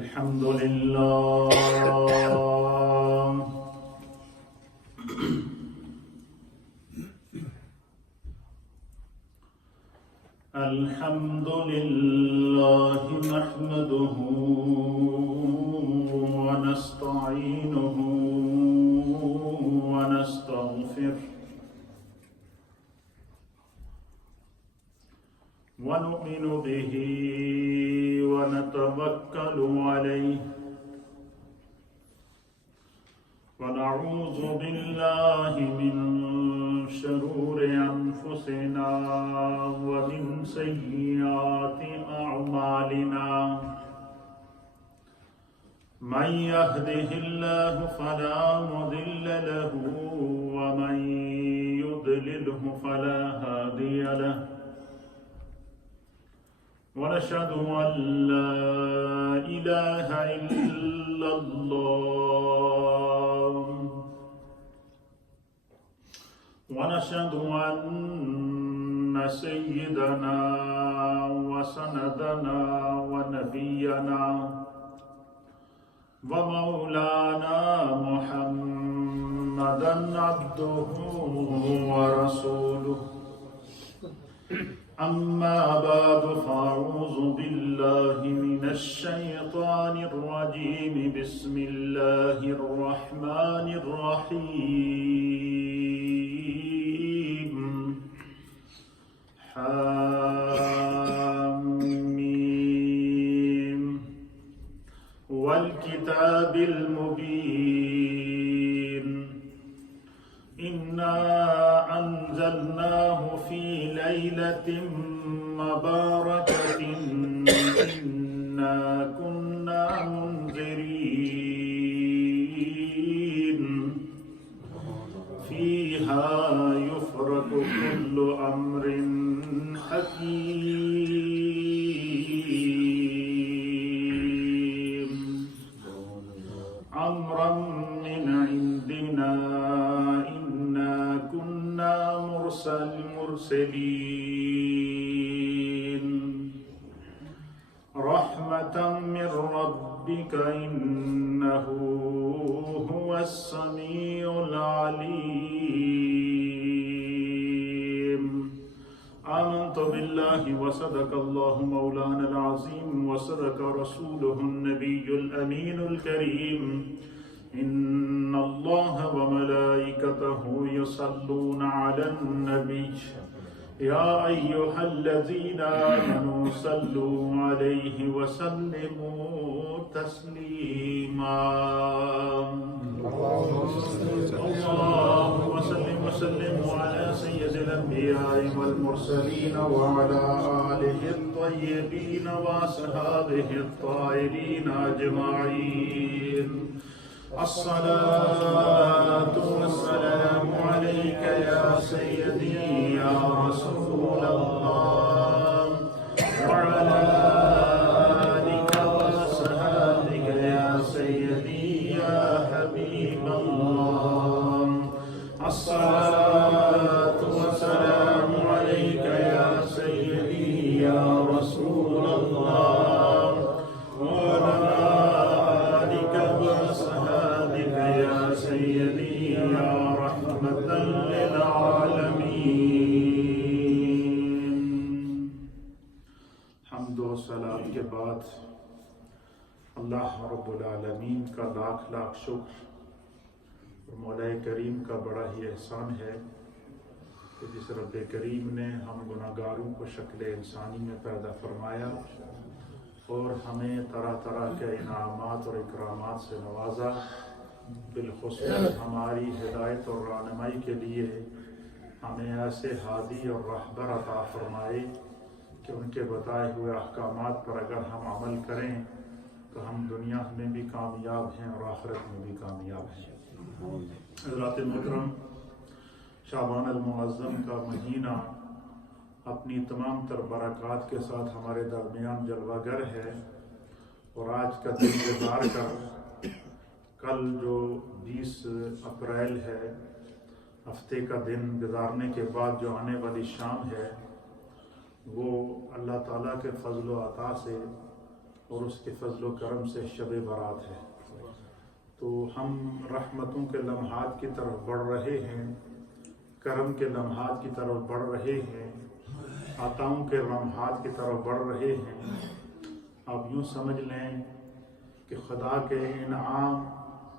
الحمد لله الحمد لله نحمده ونستعينه ونستغفره ونؤمن به ونتوكل عليه ونعوذ بالله من شرور أنفسنا ومن سيئات أعمالنا من يهده الله فلا مضل له ومن يضلله فلا هادي له ونشهد أن لا إله إلا الله ونشهد أن سيدنا وسندنا ونبينا ومولانا محمدا عبده ورسوله أما بعد فأعوذ بالله من الشيطان الرجيم بسم الله الرحمن الرحيم حاميم والكتاب المبين إنا أنزلناه في ليلة مباركة إنا كنا منذرين فيها يفرق كل أمر حكيم أمرا من عندنا إنا كنا مرسلين رحمة من ربك إنه هو السميع العليم آمنت بالله وصدق الله مولانا العظيم وصدق رسوله النبي الأمين الكريم إن الله وملائكته يصلون على النبي يا أيها الذين آمنوا صلوا عليه وسلموا تسليما اللهم صل وسلم على سيد الأنبياء والمرسلين وعلى آله الطيبين وأصحابه الطاهرين أجمعين الصلاة والسلام عليك يا سيدي يا رسول الله وعلى آلك وأصحابك يا سيدي يا حبيب الله الصلاة والسلام عليك يا سيدي يا رسول الله وعلى آلك وأصحابك يا سيدي يا رحمة للعالمين حمد و صلاة کے بعد اللہ رب العالمین کا لاکھ لاکھ شکر اور مولا کریم کا بڑا ہی احسان ہے کہ جس رب کریم نے ہم گناہگاروں کو شکل انسانی میں پیدا فرمایا اور ہمیں طرح طرح کے انعامات اور اکرامات سے نوازا بالخصوص ہماری ہدایت اور رہنمائی کے لیے ہمیں ایسے ہادی اور رہبر عطا فرمائے کہ ان کے بتائے ہوئے احکامات پر اگر ہم عمل کریں تو ہم دنیا میں بھی کامیاب ہیں اور آخرت میں بھی کامیاب ہیں۔ حضرات محترم، شعبان المعظم کا مہینہ اپنی تمام تر برکات کے ساتھ ہمارے درمیان جلوہ گر ہے، اور آج کا دن گزار کر کل جو 20 اپریل ہے، ہفتے کا دن گزارنے کے بعد جو آنے والی شام ہے، وہ اللہ تعالیٰ کے فضل و عطا سے اور اس کے فضل و کرم سے شب برات ہے، تو ہم رحمتوں کے لمحات کی طرف بڑھ رہے ہیں، کرم کے لمحات کی طرف بڑھ رہے ہیں، عطاؤں کے لمحات کی طرف بڑھ رہے ہیں۔ آپ یوں سمجھ لیں کہ خدا کے انعام،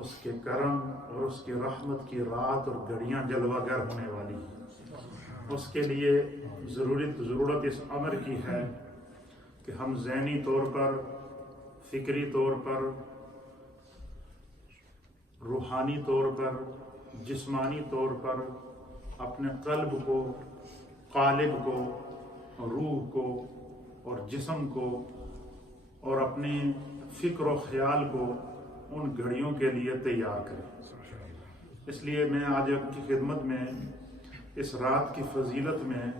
اس کے کرم اور اس کی رحمت کی رات اور گھڑیاں جلوہ گر ہونے والی ہیں۔ اس کے لیے ضرورت اس امر کی ہے کہ ہم ذہنی طور پر، فکری طور پر، روحانی طور پر، جسمانی طور پر اپنے قلب کو، قالب کو، روح کو اور جسم کو اور اپنی فکر و خیال کو ان گھڑیوں کے لیے تیار کریں۔ اس لیے میں آج آپ کی خدمت میں اس رات کی فضیلت میں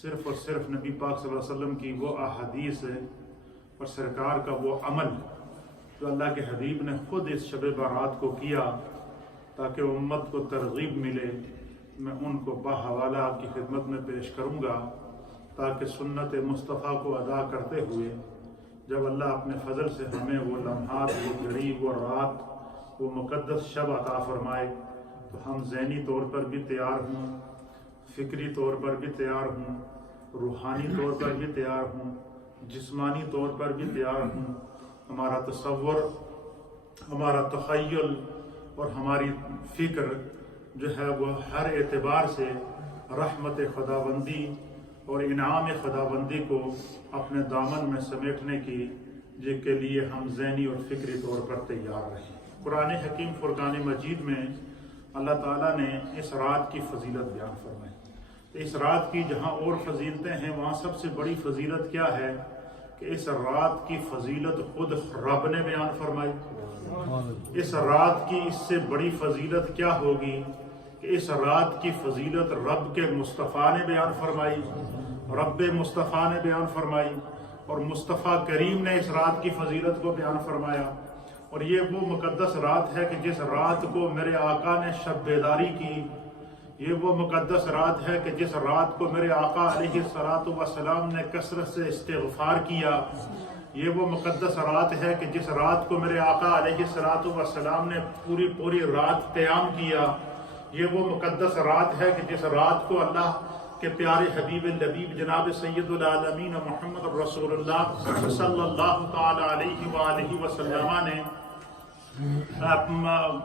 صرف اور صرف نبی پاک صلی اللہ علیہ وسلم کی وہ احادیث اور سرکار کا وہ عمل جو اللہ کے حبیب نے خود اس شب برات کو کیا تاکہ امت کو ترغیب ملے، میں ان کو باحوالہ آپ کی خدمت میں پیش کروں گا، تاکہ سنت مصطفیٰ کو ادا کرتے ہوئے جب اللہ اپنے فضل سے ہمیں وہ لمحات، وہ گھڑی، وہ رات، وہ مقدس شب عطا فرمائے تو ہم ذہنی طور پر بھی تیار ہوں، فکری طور پر بھی تیار ہوں، روحانی طور پر بھی تیار ہوں، جسمانی طور پر بھی تیار ہوں۔ ہمارا تصور، ہمارا تخیل اور ہماری فکر جو ہے وہ ہر اعتبار سے رحمت خداوندی اور انعام خداوندی کو اپنے دامن میں سمیٹنے کے لیے ہم ذہنی اور فکری طور پر تیار رہیں۔ قرآن حکیم فرقان مجید میں اللہ تعالیٰ نے اس رات کی فضیلت بیان فرمائی۔ اس رات کی جہاں اور فضیلتیں ہیں، وہاں سب سے بڑی فضیلت کیا ہے کہ اس رات کی فضیلت خود رب نے بیان فرمائی۔ اس رات کی اس سے بڑی فضیلت کیا ہوگی کہ اس رات کی فضیلت رب کے مصطفیٰ نے بیان فرمائی، رب مصطفیٰ نے بیان فرمائی، اور مصطفیٰ کریم نے اس رات کی فضیلت کو بیان فرمایا۔ اور یہ وہ مقدس رات ہے کہ جس رات کو میرے آقا نے شب بیداری کی، یہ وہ مقدس رات ہے کہ جس رات کو میرے آقا علیہ السلام نے کثرت سے استغفار کیا، یہ وہ مقدس رات ہے کہ جس رات کو میرے آقا علیہ السلام نے پوری رات قیام کیا، یہ وہ مقدس رات ہے کہ جس رات کو اللہ کے پیارے حبیب لبیب جناب سید العالمین محمد رسول اللہ صلی اللہ تعالی علیہ وآلہ وسلم نے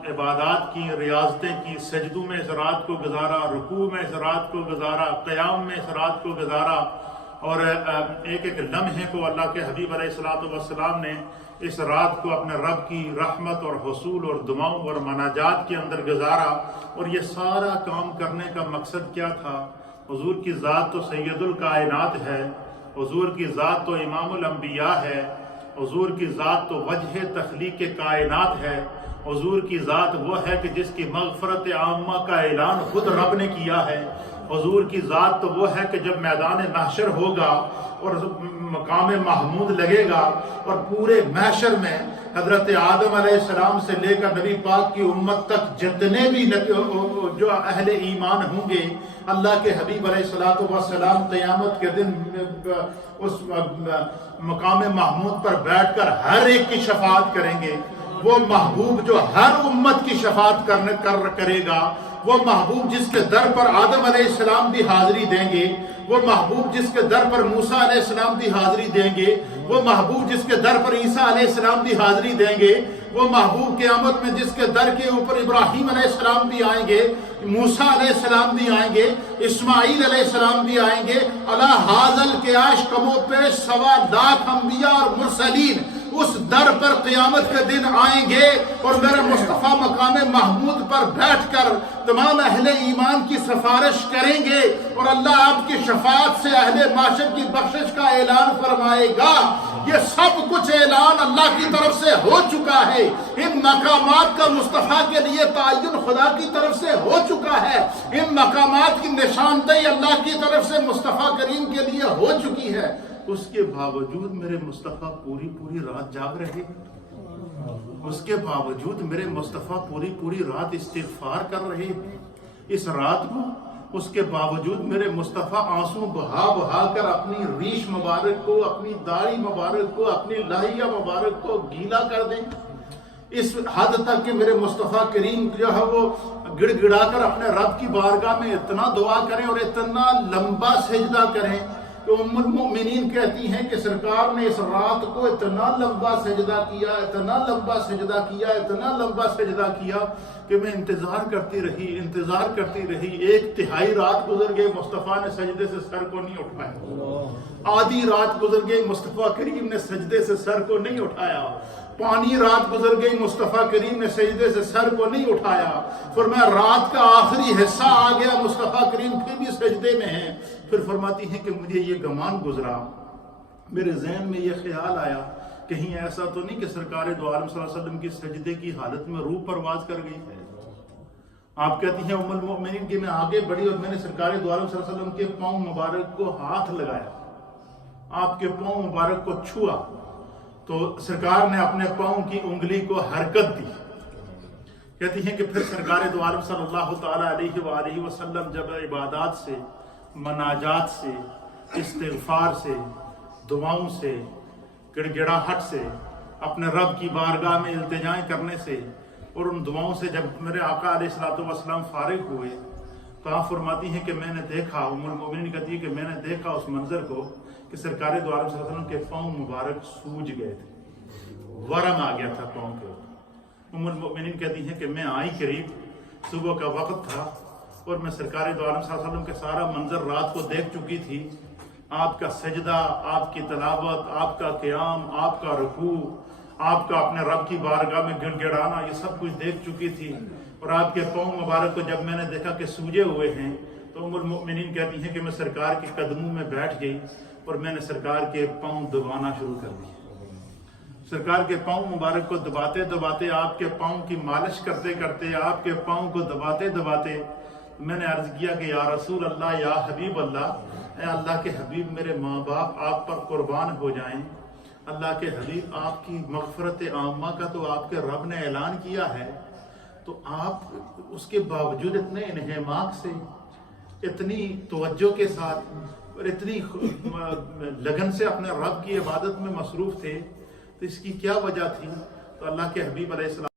عبادات کی، ریاضتیں کی، سجدوں میں اس رات کو گزارا، رکوع میں اس رات کو گزارا، قیام میں اس رات کو گزارا، اور ایک ایک لمحے کو اللہ کے حبیب علیہ السلام نے اس رات کو اپنے رب کی رحمت اور حصول اور دعاؤں اور مناجات کے اندر گزارا۔ اور یہ سارا کام کرنے کا مقصد کیا تھا؟ حضور کی ذات تو سید الکائنات ہے، حضور کی ذات تو امام الانبیاء ہے، حضور کی ذات تو وجہ تخلیق کائنات ہے، حضور کی ذات وہ ہے کہ جس کی مغفرت عامہ کا اعلان خود رب نے کیا ہے، حضور کی ذات تو وہ ہے کہ جب میدان محشر ہوگا اور مقام محمود لگے گا اور پورے محشر میں حضرت آدم علیہ السلام سے لے کر نبی پاک کی امت تک جتنے بھی جو اہل ایمان ہوں گے، اللہ کے حبیب علیہ السلام قیامت کے دن اس مقام محمود پر بیٹھ کر ہر ایک کی شفاعت کریں گے۔ وہ محبوب جو ہر امت کی شفاعت کرے گا، وہ محبوب جس کے در پر آدم علیہ السلام بھی حاضری دیں گے، وہ محبوب جس کے در پر موسیٰ علیہ السلام بھی حاضری دیں گے، وہ محبوب جس کے در پر عیسیٰ علیہ السلام بھی حاضری دیں گے، وہ محبوب قیامت میں جس کے در کے اوپر ابراہیم علیہ السلام بھی آئیں گے، موسیٰ علیہ السلام بھی آئیں گے، اسماعیل علیہ السلام بھی آئیں گے، علی حاضل کے عاش کم و پیش 1.25 لاکھ انبیاء اور مرسلین اس در پر قیامت کے دن آئیں گے اور میرے مصطفیٰ مقام محمود پر بیٹھ کر تمام اہل ایمان کی سفارش کریں گے، اور اللہ آپ کی شفاعت سے اہل معاشر کی بخشش کا اعلان فرمائے گا۔ یہ سب کچھ اعلان اللہ کی طرف سے ہو چکا ہے، ان مقامات کا مصطفیٰ کے لیے تعین خدا کی طرف سے ہو چکا ہے، ان مقامات کی نشاندہی اللہ کی طرف سے مصطفیٰ کریم کے لیے ہو چکی ہے۔ اس کے باوجود میرے مصطفیٰ پوری رات جاگ رہے، اس کے باوجود میرے مصطفیٰ پوری رات استغفار کر رہے۔ اس رات کو اس کے باوجود میرے مصطفیٰ آنسو بہا بہا کر اپنی ریش مبارک کو، اپنی داڑھی مبارک کو، اپنی لہیہ مبارک کو گیلا کر دیں، اس حد تک کہ میرے مصطفیٰ کریم جو ہے وہ گڑ گڑا کر اپنے رب کی بارگاہ میں اتنا دعا کریں اور اتنا لمبا سجدہ کریں کہ ام المؤمنین کہتی ہیں کہ سرکار نے اس رات کو اتنا لمبا سجدہ کیا، اتنا لمبا سجدہ کیا، اتنا لمبا سجدہ کیا کہ میں انتظار کرتی رہی، ایک تہائی رات گزر گئی، مصطفیٰ نے سجدے سے سر کو نہیں اٹھایا، آدھی رات گزر گئی، مصطفیٰ کریم نے سجدے سے سر کو نہیں اٹھایا، پانی رات گزر گئی، مصطفیٰ کریم نے سجدے سے سر کو نہیں اٹھایا، فرمایا رات کا آخری حصہ آ گیا، مصطفیٰ کریم پھر بھی سجدے میں ہیں۔ پھر فرماتی ہیں کہ مجھے یہ گمان گزرا، میرے ذہن میں یہ خیال آیا کہیں ایسا تو نہیں کہ سرکار دو عالم صلی اللہ علیہ وسلم کی سجدے کی حالت میں روح پرواز کر گئی ہے۔ آپ کہتی ہیں ام المؤمنین کہ میں آگے بڑھی اور میں نے سرکار دو عالم صلی اللہ علیہ وسلم کے پاؤں مبارک کو ہاتھ لگایا، آپ کے پاؤں مبارک کو چھوا تو سرکار نے اپنے پاؤں کی انگلی کو حرکت دی۔ کہتی ہیں کہ پھر سرکار دو عالم صلی اللہ تعالیٰ علیہ وآلہ وسلم جب عبادات سے، مناجات سے، استغفار سے، دعاؤں سے، گڑ گڑاہٹ سے، اپنے رب کی بارگاہ میں التجائیں کرنے سے اور ان دعاؤں سے جب میرے آقا علیہ الصلوۃ والسلام فارغ ہوئے تو آپ فرماتی ہیں کہ میں نے دیکھا، ام المؤمنین کہتی ہے کہ میں نے دیکھا اس منظر کو کہ سرکار دو عالم صلی اللہ علیہ وسلم کے پاؤں مبارک سوج گئے تھے، ورم آ گیا تھا پاؤں کے۔ ام المؤمنین کہتی ہیں کہ میں آئی قریب، صبح کا وقت تھا اور میں سرکار دو عالم صلی اللہ علیہ وسلم کے سارا منظر رات کو دیکھ چکی تھی، آپ کا سجدہ، آپ کی تلاوت، آپ کا قیام، آپ کا رکوع، آپ کا اپنے رب کی بارگاہ میں گڑ گڑانا، یہ سب کچھ دیکھ چکی تھی، اور آپ کے پاؤں مبارک کو جب میں نے دیکھا کہ سوجے ہوئے ہیں تو ام المؤمنین کہتی ہیں کہ میں سرکار کے قدموں میں بیٹھ گئی اور میں نے سرکار کے پاؤں دبانا شروع کر دی۔ سرکار کے پاؤں مبارک کو دباتے دباتے، آپ کے پاؤں کی مالش کرتے کرتے، آپ کے پاؤں کو دباتے دباتے میں نے عرض کیا کہ یا رسول اللہ، یا حبیب اللہ، اے اللہ کے حبیب، میرے ماں باپ آپ پر قربان ہو جائیں، اللہ کے حبیب آپ کی مغفرت عامہ کا تو آپ کے رب نے اعلان کیا ہے، تو آپ اس کے باوجود اتنے انہماک سے، اتنی توجہ کے ساتھ اور اتنی لگن سے اپنے رب کی عبادت میں مصروف تھے، تو اس کی کیا وجہ تھی؟ تو اللہ کے حبیب علیہ السلام